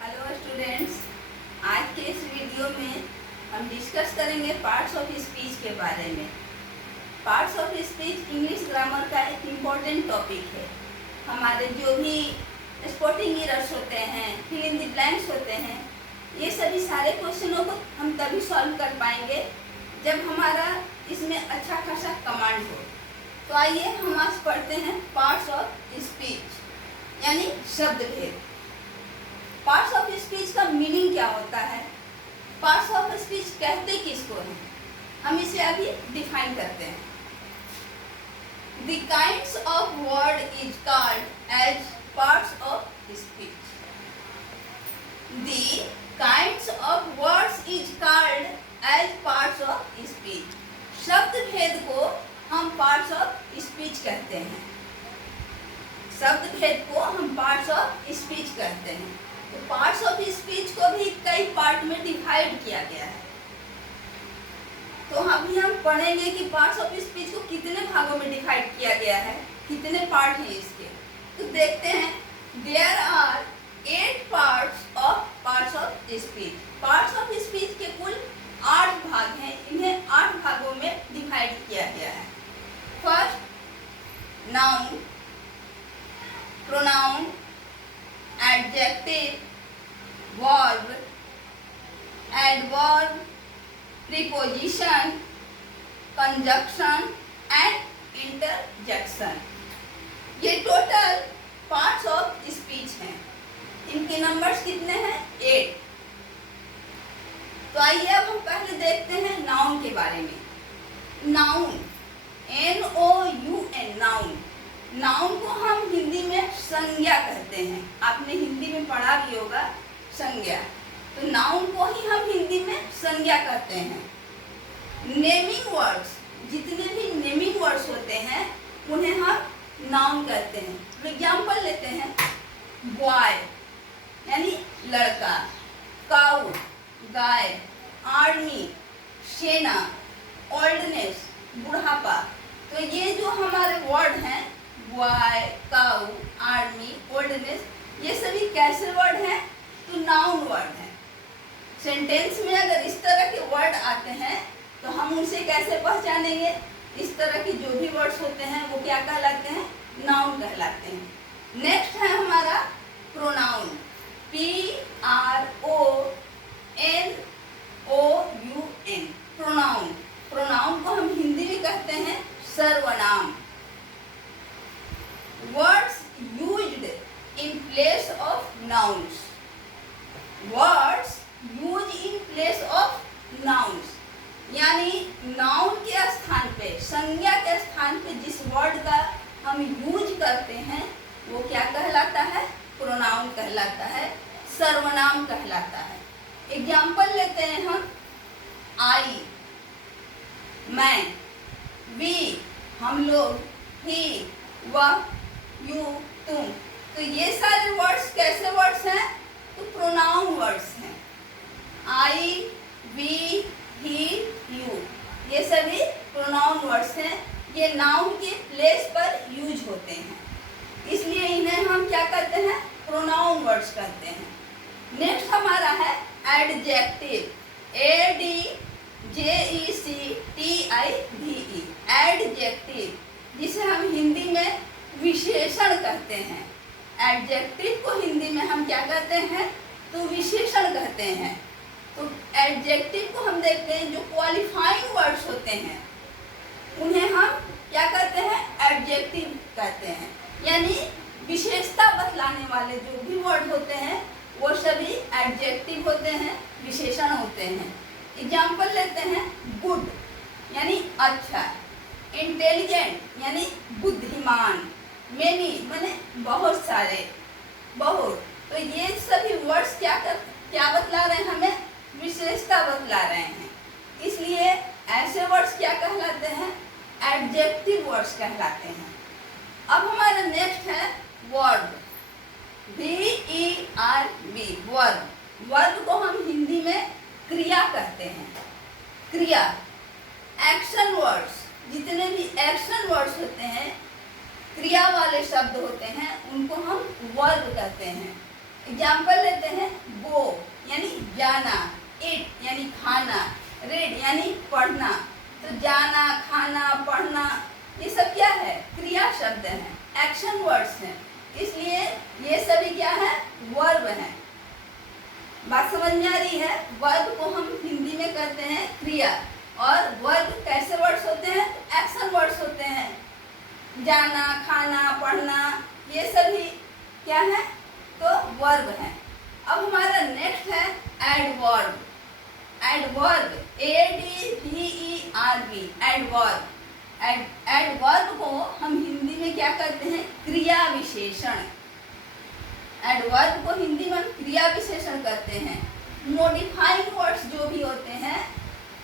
Hello students, आज के इस वीडियो में हम डिस्कस करेंगे पार्ट्स ऑफ स्पीच के बारे में। Parts of speech English grammar का एक इम्पॉर्टेंट टॉपिक है। हमारे जो भी स्पॉटिंग एरर्स होते हैं, फिल इन द ब्लैंक्स होते हैं, ये सभी सारे क्वेश्चनों को हम तभी सॉल्व कर पाएंगे जब हमारा इसमें अच्छा खासा कमांड हो। तो आइए हम आज पढ़ते हैं पार्ट्स ऑफ स्पीच यानी शब्द भेद। पार्ट्स ऑफ स्पीच का मीनिंग क्या होता है, पार्ट्स ऑफ स्पीच कहते किसको हैं, हम इसे अभी डिफाइन करते हैं। The kinds of word is called as parts of speech. The kinds of words is called as parts of speech. शब्द भेद को हम पार्ट्स ऑफ स्पीच कहते हैं। शब्द भेद को हम पार्ट्स ऑफ स्पीच कहते हैं। तो पार्ट्स ऑफ स्पीच को भी कई पार्ट में डिवाइड किया गया है। तो अभी हम पढ़ेंगे कि पार्ट्स ऑफ स्पीच को कितने भागों में डिवाइड किया गया है, कितने पार्ट हैं इसके। तो देखते हैं, there are 8 parts of speech. Parts of speech के कुल 8 भाग हैं। इन्हें 8 भागों में डिवाइड किया गया है। First, noun, pronoun, adjective, verb, adverb, preposition, conjunction and interjection। ये टोटल पार्ट्स ऑफ स्पीच हैं। इनके नंबर्स कितने हैं? 8। तो आइए अब हम पहले देखते हैं नाउन के बारे में। Noun, NOUN, noun. नाउन को हम हिंदी में संज्ञा कहते हैं। आपने हिंदी में पढ़ा भी होगा संज्ञा। तो नाउन को ही हम हिंदी में संज्ञा कहते हैं। नेमिंग वर्ड्स, जितने भी नेमिंग वर्ड्स होते हैं उन्हें हम नाउन कहते हैं। एग्जाम्पल लेते हैं, बॉय यानी लड़का, काऊ गाय, आर्मी सेना, ओल्डनेस बुढ़ापा। तो ये जो हमारे वर्ड हैं, बॉय, काऊ, आर्मी, ओल्डनेस, ये सभी कैसे वर्ड हैं? तो नाउन वर्ड हैं। सेंटेंस में अगर इस तरह के वर्ड आते हैं तो हम उनसे कैसे पहचानेंगे? इस तरह के जो भी वर्ड्स होते हैं वो क्या कहलाते हैं? नाउन कहलाते हैं। नेक्स्ट है हमारा प्रोनाउन, PRONOUN। प्रोनाउन, प्रोनाउन को हम हिंदी में कहते हैं सर्वनाम। Words used in place of nouns। Words used in place of nouns, यानी नाउन के स्थान पे, संज्ञा के स्थान पे जिस वर्ड का हम यूज करते हैं वो क्या कहलाता है? प्रोनाउन कहलाता है, सर्वनाम कहलाता है। एग्जाम्पल लेते हैं हम, आई मैं, वी हम लोग, ही वह, यू तुम। तो ये सारे वर्ड्स कैसे वर्ड्स हैं? तो प्रोनाउन वर्ड्स हैं। आई, वी, ही, यू, ये सभी प्रोनाउन वर्ड्स हैं। ये नाउन के प्लेस पर यूज होते हैं, इसलिए इन्हें हम क्या कहते हैं? प्रोनाउन वर्ड्स कहते हैं। नेक्स्ट हमारा है एडजेक्टिव, ADJECTIVE, एडजेक्टिव, जिसे हम हिंदी में विशेषण कहते हैं। एडजेक्टिव को हिंदी में हम क्या कहते हैं? तो विशेषण कहते हैं। तो एडजेक्टिव को हम देखते हैं, जो क्वालिफाइंग वर्ड्स होते हैं उन्हें हम क्या कहते हैं? एडजेक्टिव कहते हैं। यानी विशेषता बतलाने वाले जो भी वर्ड होते हैं वो सभी एडजेक्टिव होते हैं, विशेषण होते हैं। एग्जाम्पल लेते हैं, गुड यानी अच्छा, इंटेलिजेंट यानी बुद्धिमान, मेनी माने बहुत सारे, बहुत। तो ये सभी वर्ड्स क्या बतला रहे हैं? हमें विशेषता बतला रहे हैं। इसलिए ऐसे वर्ड्स क्या कहलाते हैं? एडजेक्टिव वर्ड्स कहलाते हैं। अब हमारा नेक्स्ट है वर्ब, VERB, वर्ब। वर्ब को हम हिंदी में क्रिया कहते हैं। क्रिया, एक्शन वर्ड्स, जितने भी एक्शन वर्ड्स होते हैं, क्रिया वाले शब्द होते हैं, उनको हम वर्ब कहते हैं। एग्जाम्पल लेते हैं, गो यानी जाना, इट यानी खाना, रीड यानी पढ़ना। तो जाना, खाना, पढ़ना ये सब क्या है? क्रिया शब्द हैं, एक्शन वर्ड्स हैं, इसलिए ये सभी क्या है? वर्ब हैं। बात समझ में आ रही है? वर्ब को हम हिंदी में कहते हैं क्रिया, और वर्ब कैसे वर्ड्स होते हैं? एक्शन वर्ड्स होते हैं। जाना, खाना, पढ़ना ये सभी क्या है? तो वर्ब है। अब हमारा नेक्स्ट है adverb. Adverb, ADVERB, adverb. Adverb को हम हिंदी में क्या कहते हैं? क्रिया विशेषण। एडवर्ब को हिंदी में क्रिया विशेषण कहते हैं। मॉडिफाइंग वर्ड्स जो भी होते हैं,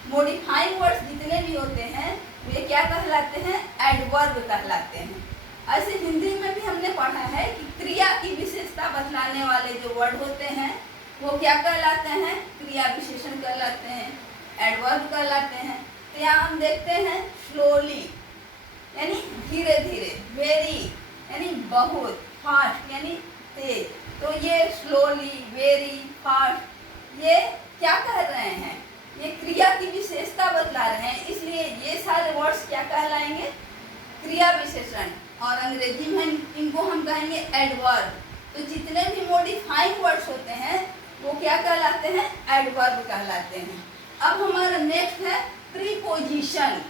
मॉडिफाइंग वर्ड्स जितने भी होते हैं वे क्या कहलाते हैं? एडवर्ब कहलाते हैं। ऐसे हिंदी में भी हमने पढ़ा है कि क्रिया की विशेषता बतलाने वाले जो वर्ड होते हैं वो क्या कहलाते हैं? क्रिया विशेषण कहलाते हैं, एडवर्ब कहलाते हैं। तो यहाँ हम देखते हैं स्लोली यानी धीरे धीरे, वेरी यानी बहुत, फास्ट यानी तेज। तो ये स्लोली, वेरी, फास्ट ये क्या कह रहे हैं? ये क्रिया की विशेषता बतला रहे हैं, इसलिए ये सारे वर्ड्स क्या कहलाएंगे? क्रिया विशेषण। और अंग्रेजी में इनको हम कहेंगे एडवर्ब। तो जितने भी मॉडिफाइंग वर्ड्स होते हैं वो क्या कहलाते हैं? एडवर्ब कहलाते हैं। अब हमारा नेक्स्ट है प्रीपोजिशन,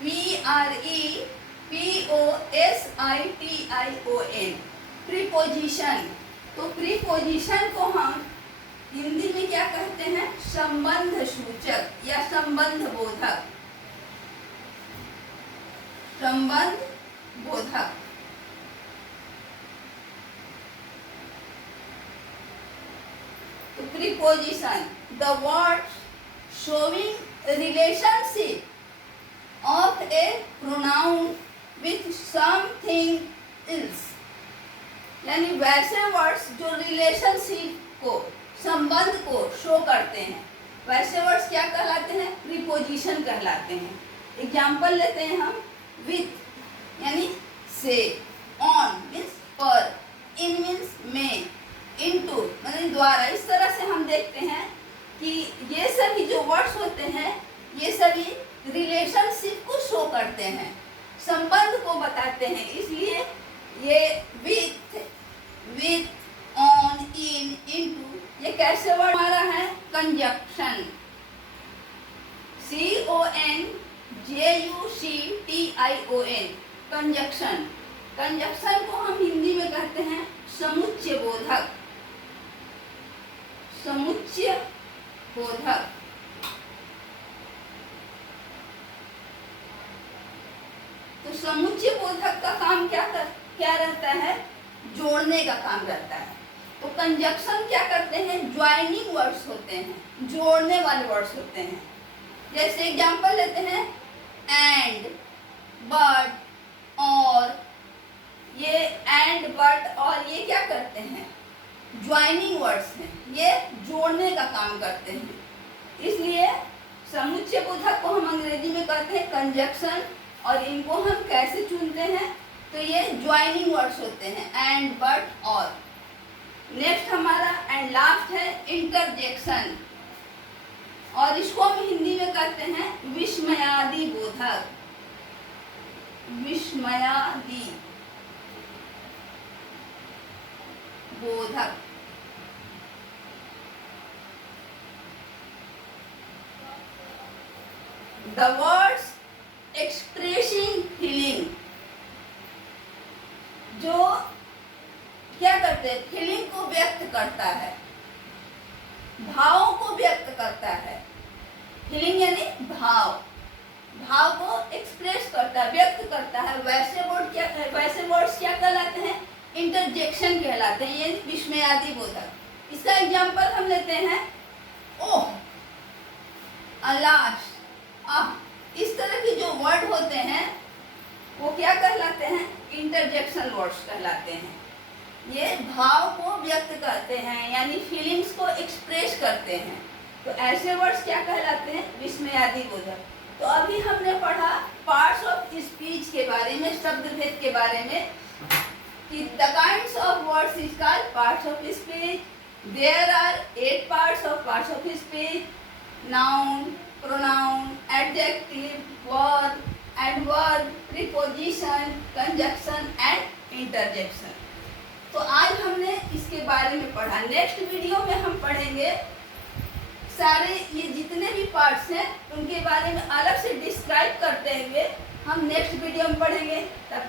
PREPOSITION, प्रीपोजिशन। तो प्रीपोजिशन को हम हिंदी में क्या कहते हैं? संबंध सूचक या संबंध बोधक। संबंध बोधक। तो preposition, the word showing relationship of a pronoun with something else, यानी वैसे वर्ड्स जो रिलेशनशिप को, संबंध को शो करते हैं, वैसे वर्ड्स क्या कहलाते हैं? प्रीपोजिशन कहलाते हैं। एग्जाम्पल लेते हैं हम, विथ यानी से, ऑन मीन्स पर, इन मीन्स में, इनटू मतलब द्वारा। इस तरह से हम देखते हैं कि ये सभी जो वर्ड्स होते हैं ये सभी रिलेशनशिप को शो करते हैं, संबंध को बताते हैं, इसलिए ये विथ, ऑन, इन, इनटू ये कैसे वर्ड हमारा है? Conjunction, CONJUCTION, conjunction. कंजक्शन को हम हिंदी में कहते हैं समुच्चय बोधक। समुच्चय बोधक। तो समुच्चय बोधक का काम क्या रहता है? जोड़ने का काम रहता है। तो कंजक्शन क्या करते हैं? ज्वाइनिंग वर्ड्स होते हैं, जोड़ने वाले वर्ड्स होते हैं। जैसे एग्जांपल लेते हैं, एंड, बट, और। ये एंड, बट और ये क्या करते हैं? ज्वाइनिंग वर्ड्स हैं, ये जोड़ने का काम करते हैं। इसलिए समुच्चय बोधक को हम अंग्रेजी में कहते हैं कंजक्शन। और इनको हम कैसे चुनते हैं? तो ये ज्वाइनिंग वर्ड्स होते हैं, एंड, बट, और। नेक्स्ट हमारा एंड लास्ट है इंटरजेक्शन, और इसको हम हिंदी में कहते हैं विस्मयादि बोधक। विस्मयादि बोधक। The words expressing feeling, जो क्या करते हैं? फीलिंग को व्यक्त करता है, भावों को व्यक्त करता है। फीलिंग यानी भाव, भाव को एक्सप्रेस करता है, व्यक्त करता है। वैसे वर्ड क्या है? वैसे वर्ड्स क्या कहलाते हैं? इंटरजेक्शन कहलाते हैं, यानी विस्मयादि बोधक। इसका एग्जांपल हम लेते हैं, ओह, अलाश, आह। इस तरह के जो वर्ड होते हैं वो क्या कहलाते हैं? इंटरजेक्शन वर्ड्स कहलाते हैं। ये भाव को व्यक्त करते हैं, यानी फीलिंग्स को एक्सप्रेस करते हैं। तो ऐसे वर्ड्स क्या कहलाते हैं? विस्मयादि बोधक। तो अभी हमने पढ़ा पार्ट्स ऑफ स्पीच के बारे में, शब्द भेद के बारे में, कि the kinds of words is called parts of speech. There are 8 parts of speech: noun, pronoun, adjective, verb, preposition, conjunction and interjection. तो आज हमने इसके बारे में पढ़ा. नेक्स्ट वीडियो में हम पढ़ेंगे सारे ये जितने भी पार्ट्स हैं उनके बारे में अलग से डिस्क्राइब करते हुए हम नेक्स्ट वीडियो में पढ़ेंगे. तब